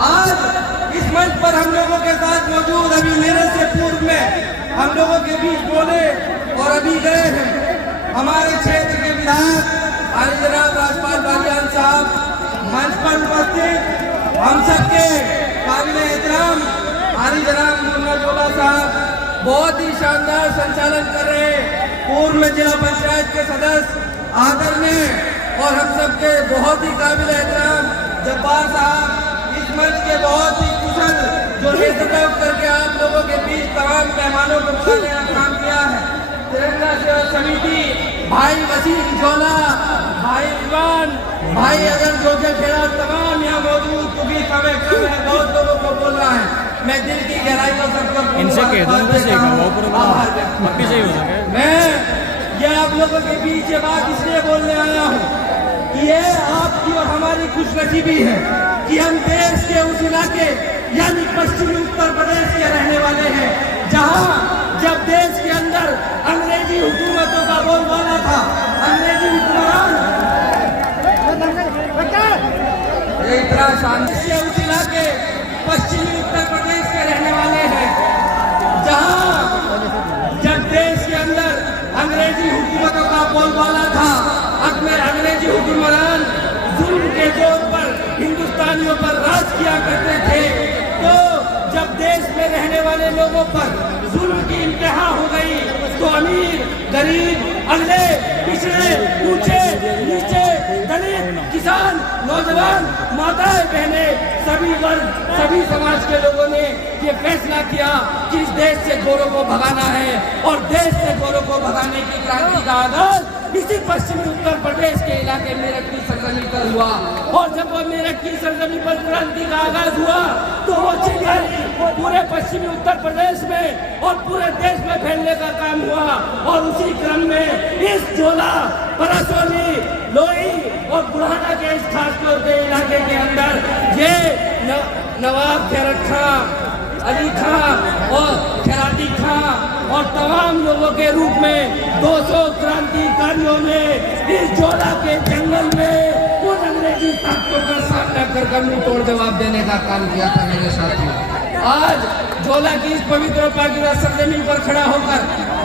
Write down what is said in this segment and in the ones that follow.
आज इस मंच पर हम लोगों के साथ मौजूद अभी मेरे से पूर्व में हम लोगों के बीच बोले और अभी गए हैं हमारे क्षेत्र के विधायक आली जनाब राजपाल बालियान साहब। मंच पर उपस्थित हम सबके काबिल एहतराम आली जनाब मुन्ना जोला साहब बहुत ही शानदार संचालन कर रहे पूर्व में जिला पंचायत के सदस्य आदरणीय और हम सबके बहुत ही काबिल एहतराम जब्बार साहब इस मंच के बहुत ही कुशल जो नेतृत्व करके आप लोगों के बीच तमाम मेहमानों को बुलाने का काम किया है। तिरंगा सेवा समिति भाई वसीम जोला, भाई इरफान, भाई अगर जोगे खेड़ा तमाम यहाँ मौजूद क्योंकि समय कम है बहुत लोगों को बोल रहा है। मैं दिल की गहराई में सबको इनसे कह दो मैं ये आप लोगों के बीच ये बात इसलिए बोलने आया हूँ कि ये आपकी और हमारी खुशनसीबी है कि हम देश के उस इलाके यानी पश्चिमी उत्तर प्रदेश के रहने वाले हैं जहां जब देश के अंदर अंग्रेजी हुकूमतों का बोलबाला था, अंग्रेजी हुक्मरान इतना शांति से उस इलाके पश्चिमी उत्तर प्रदेश के रहने वाले हैं जहां जब देश के अंदर अंग्रेजी हुकूमतों का बोलबाला था, अंग्रेजी हुक्मरान जुल्म के जोर पर हिंदुस्तानियों पर राज किया करते थे, तो जब देश में रहने वाले लोगों पर जुल्म की इंतहा हो गई तो अमीर गरीब अगले पिछड़े ऊंचे नीचे दलित किसान नौजवान माताएं बहने सभी वर्ग सभी समाज के लोगों ने ये फैसला किया कि इस देश से गोरों को भगाना है और देश से गोरों को भगाने की क्रांति का आगाज इसी पश्चिमी उत्तर प्रदेश के इलाके मेरठ की सरजमी पर हुआ। और जब वो मेरठ की सरजमी पर क्रांति का आगाज हुआ तो वो चिंगारी पूरे पश्चिमी उत्तर प्रदेश में और पूरे देश में फैलने का काम हुआ। और उसी क्रम में इस जोला परसौनी लोई और बुढ़ाना के इस खासतौर के इलाके के अंदर ये नवाब खैरत खां, अली खां और खैराती खां और तमाम लोगों के रूप में 200 क्रांतिकारियों ने इस जोला के जंगल में उन अंग्रेजी ताकतों का सामना कर मुंह तोड़ जवाब देने का काम किया था। मेरे साथियों, आज जोला की इस पवित्र और पाकीज़ा सरजमीन पर खड़ा होकर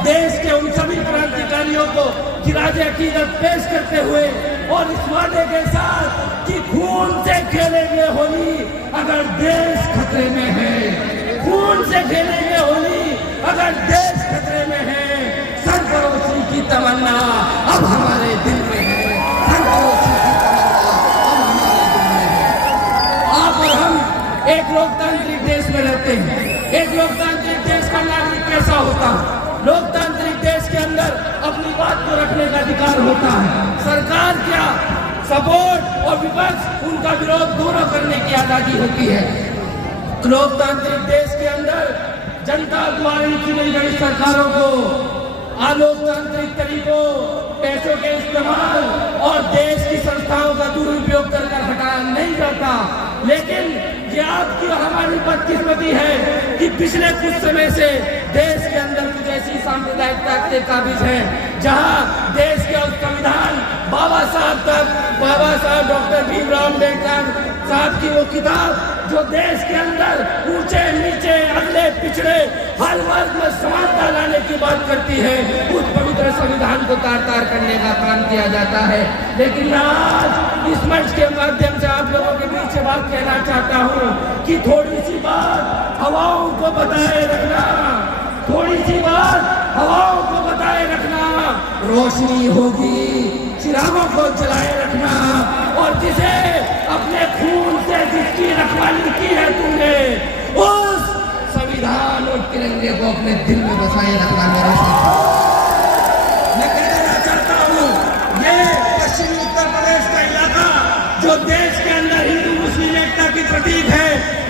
देश के उन सभी क्रांतिकारियों को खिराज अकीदत पेश करते हुए और इस वादे के साथ कि खून से खेलेंगे होली अगर देश खतरे में है, खून से खेलेंगे होली अगर देश खतरे में है, सरफरोशी की तमन्ना अब हमारे दिल में है, सरफरोशी की तमन्ना अब हमारे दिल में है। आप और हम एक लोकतांत्रिक देश में रहते हैं। एक लोकतांत्रिक देश का नागरिक कैसा होता है? लोकतांत्रिक देश के अंदर अपनी बात को रखने का अधिकार होता है। सरकार क्या सपोर्ट और विपक्ष उनका विरोध दोनों करने की आजादी होती है। लोकतांत्रिक देश के अंदर जनता द्वारा चुनी गई सरकारों को अलोकतांत्रिक तरीकों पैसों के इस्तेमाल और देश की संस्थाओं का दुरुपयोग कर हटाया नहीं जाता। लेकिन ये आपकी और हमारी बदकिस्मती है कि पिछले कुछ समय से देश के अंदर कुछ ऐसी सांप्रदायिक ताकतें काबिज हैं जहां देश के संविधान बाबा साहब डॉक्टर भीमराव अम्बेडकर साहब की वो किताब जो देश के अंदर ऊंचे नीचे अगले पिछड़े हर वर्ग में समानता लाने की बात करती है, उस पवित्र संविधान को तार तार करने का काम किया जाता है। लेकिन आज इस मंच के माध्यम से आप लोगों के बीच बात कहना चाहता हूँ कि थोड़ी सी बात हवाओं को बताए रखना, थोड़ी सी बात हवाओं को बताए रखना, रोशनी होगी चिरागों को जलाए रखना, और जिसे अपने खून से जिसकी रखवाली की है तुमने उस संविधान और तिरंगे को अपने दिल में बसाए रखना। मेरे साथ मैं कहना चाहता हूँ ये पश्चिमी उत्तर प्रदेश का इलाका जो देश के अंदर हिंदू मुस्लिम एकता की प्रतीक है,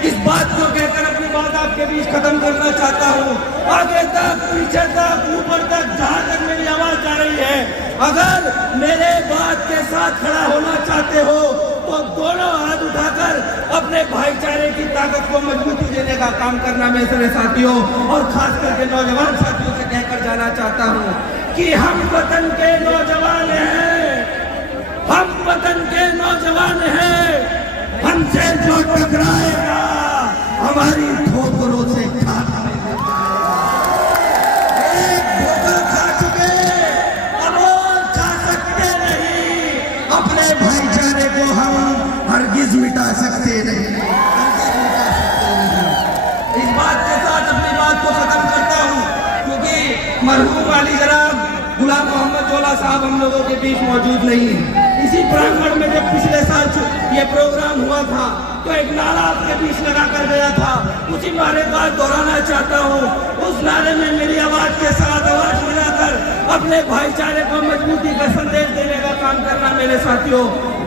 इस बात को कहकर अपनी बात आपके बीच खत्म करना चाहता हूँ। आगे तक पीछे तक ऊपर तक जहाँ तक मेरी आवाज जा रही है, अगर मेरे बात के साथ खड़ा होना चाहते हो तो दोनों हाथ उठाकर अपने भाईचारे की ताकत को मजबूती देने का काम करना। मेरे साथियों और खास करके नौजवान साथियों से कहकर जाना चाहता हूँ कि हम वतन के नौजवान हैं, हम वतन के नौजवान हैं। हमसे जो टकराएगा हमारी ठोकरों से खाता एक धोखा खा चुके, अब और खा सकते नहीं। अपने भाईचारे को हम हरगिज मिटा सकते नहीं। इस बात के साथ अपनी बात को खत्म करता हूँ, क्योंकि मरहूम वाली जनाब गुलाम मोहम्मद जोला साहब हम लोगों के बीच मौजूद नहीं है। इसी प्रांगण में जब पिछले साल ये प्रोग्राम हुआ था तो एक नारा आपके बीच लगा कर गया था, उसी नारे का दोहराना चाहता हूँ। उस नारे में मेरी आवाज के साथ आवाज मिलाकर अपने भाईचारे को मजबूती का संदेश देने का काम करना मेरे साथियों।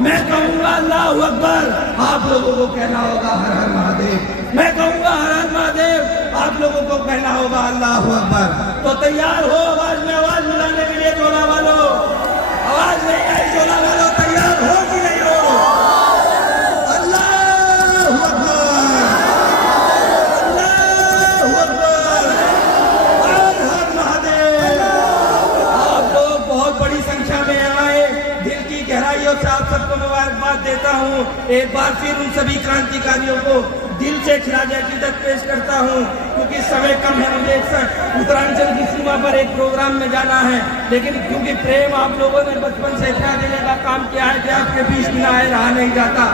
मैं कहूँगा अल्लाह अकबर, आप लोगों को कहना होगा हर हर महादेव। मैं कहूँगा हर हर महादेव, आप लोगों को कहना होगा अल्लाह अकबर। तो तैयार हो आवाज में आवाज मिलाने के लिए जोला वालों? आवाज नहीं आई जोला वालों, तैयार हो कि नहीं हो? अल्लाह अकबर, अल्लाह अकबर, हर हर महादेव। आप लोग बहुत बड़ी संख्या में आए, दिल की गहराइयों से आप सबको मुबारकबाद देता हूँ। एक बार फिर उन सभी क्रांतिकारियों को दिल से खिराज अकीदत पेश करता हूँ, क्योंकि समय कम है, मुझे उत्तरांचल की सीमा पर एक प्रोग्राम में जाना है। लेकिन क्योंकि प्रेम आप लोगों ने बचपन से इतना देने का काम किया है कि आपके बीच बिना आए रहा नहीं जाता।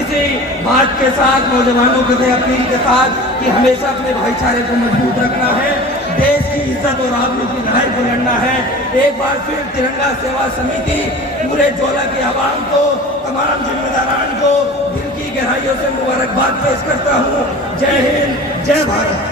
इसी बात के साथ नौजवानों के अपील के साथ कि हमेशा अपने भाईचारे को मजबूत रखना है, देश की इज्जत और आबरू की लड़ाई को लड़ना है। एक बार फिर तिरंगा सेवा समिति पूरे जोला के आवाम को, तमाम जिम्मेदारान को दिल की गहराइयों से मुबारकबाद पेश करता हूँ। जय हिंद, जय भारत।